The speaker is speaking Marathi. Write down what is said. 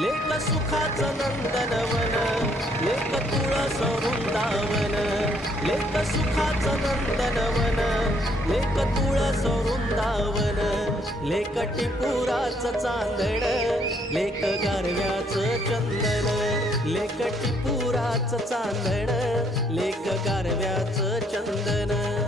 लेक सुखाचं नंदनवन, लेक तुळस वृंदावन, लेक सुखाचं नंदनवन, लेक तुळस वृंदावन, लेक टिपुराचं चांदण, लेक गारव्याचं चंदन, लेक टिपुराचं चांदण, लेक गारव्याचं चंदन.